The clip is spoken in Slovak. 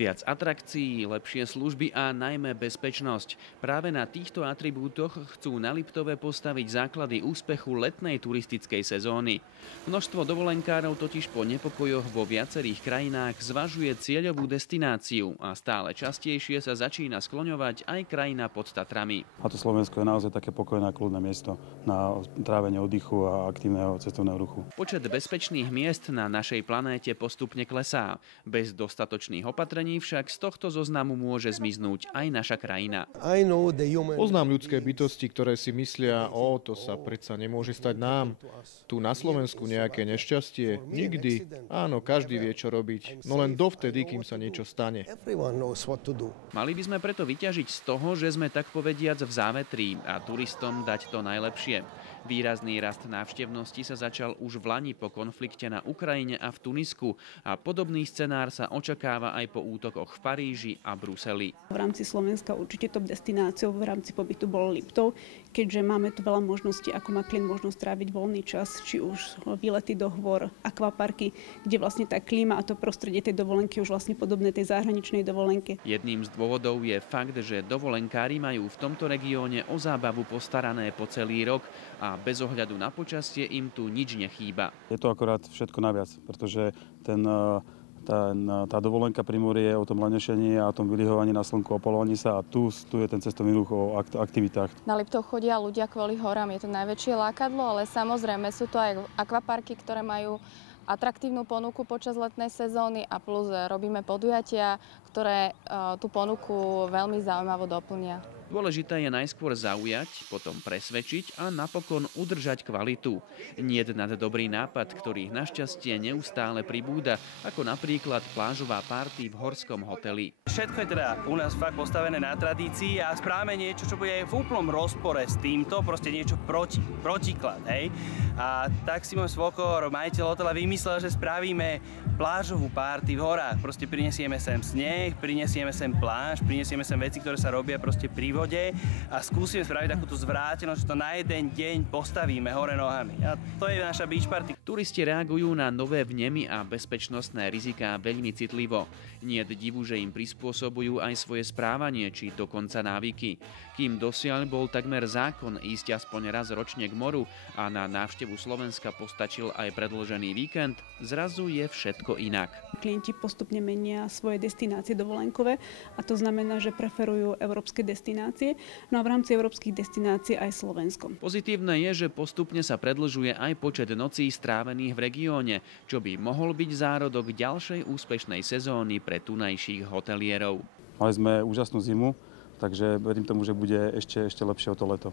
Viac atrakcií, lepšie služby a najmä bezpečnosť. Práve na týchto atribútoch chcú na Liptove postaviť základy úspechu letnej turistickej sezóny. Množstvo dovolenkárov totiž po nepokojoch vo viacerých krajinách zvažuje cieľovú destináciu a stále častejšie sa začína skloňovať aj krajina pod Tatrami. A to Slovensko je naozaj také pokojné a kľudné miesto na trávenie oddychu a aktívneho cestovného ruchu. Počet bezpečných miest na našej planéte postupne klesá. Bez dostatočných opatrení však z tohto zoznamu môže zmiznúť aj naša krajina. Poznám ľudské bytosti, ktoré si myslia, to sa predsa nemôže stať nám. Tu na Slovensku nejaké nešťastie? Nikdy. Áno, každý vie, čo robiť. No len dovtedy, kým sa niečo stane. Mali by sme preto vyťažiť z toho, že sme tak povediac v závetrí a turistom dať to najlepšie. Výrazný rast návštevnosti sa začal už v lani po konflikte na Ukrajine a v Tunisku a podobný scenár sa očakáva aj po útokoch v Paríži a Bruseli. V rámci Slovenska určite top destináciou v rámci pobytu bol Liptov, keďže máme tu veľa možností, ako má klient možnosť tráviť voľný čas, či už výlety do hôr, akvaparky, kde vlastne tá klíma a to prostredie tej dovolenky už vlastne podobné tej zahraničnej dovolenke. Jedným z dôvodov je fakt, že dovolenkári majú v tomto regióne o zábavu postarané po celý rok a bez ohľadu na počasie im tu nič nechýba. Je to akorát všetko naviac, pretože tá dovolenka pri mori je o tom lanešení a o tom vylihovaní na slnku, o polovaní sa a tu je ten cestovný ruch o aktivitách. Na Liptov chodia ľudia kvôli horám, je to najväčšie lákadlo, ale samozrejme sú to aj akvaparky, ktoré majú atraktívnu ponuku počas letnej sezóny a plus robíme podujatia, ktoré tú ponuku veľmi zaujímavo doplnia. Dôležité je najskôr zaujať, potom presvedčiť a napokon udržať kvalitu. Niet nad dobrý nápad, ktorý našťastie neustále pribúda, ako napríklad plážová party v horskom hoteli. Všetko je teda u nás fakt postavené na tradícii a správame niečo, čo bude v úplnom rozpore s týmto, proste niečo protiklad, hej. A tak si môj svokor, majiteľ hotela, vymyslel, že spravíme plážovú party v horách. Proste prinesieme sem sneh, prinesieme sem pláž, prinesieme sem veci, ktoré sa robia proste pri vode a skúsime spraviť takúto zvrátenosť, že to na jeden deň postavíme hore nohami. A to je naša beach party. Turisti reagujú na nové vnemy a bezpečnostné riziká veľmi citlivo. Niet divu, že im prispôsobujú aj svoje správanie či dokonca návyky. Kým dosiaľ bol takmer zákon ísť aspoň raz ročne k moru a na návštevu Slovenska postačil aj predĺžený víkend, zrazu je všetko inak. Klienti postupne menia svoje destinácie dovolenkové a to znamená, že preferujú európske destinácie, no a v rámci európskych destinácií aj Slovensko. Pozitívne je, že postupne sa predĺžuje aj počet nocí strávených v regióne, čo by mohol byť zárodok ďalšej úspešnej sezóny pre tunajších hotelierov. Mali sme úžasnú zimu, takže verím tomu, že bude ešte lepšie o to leto.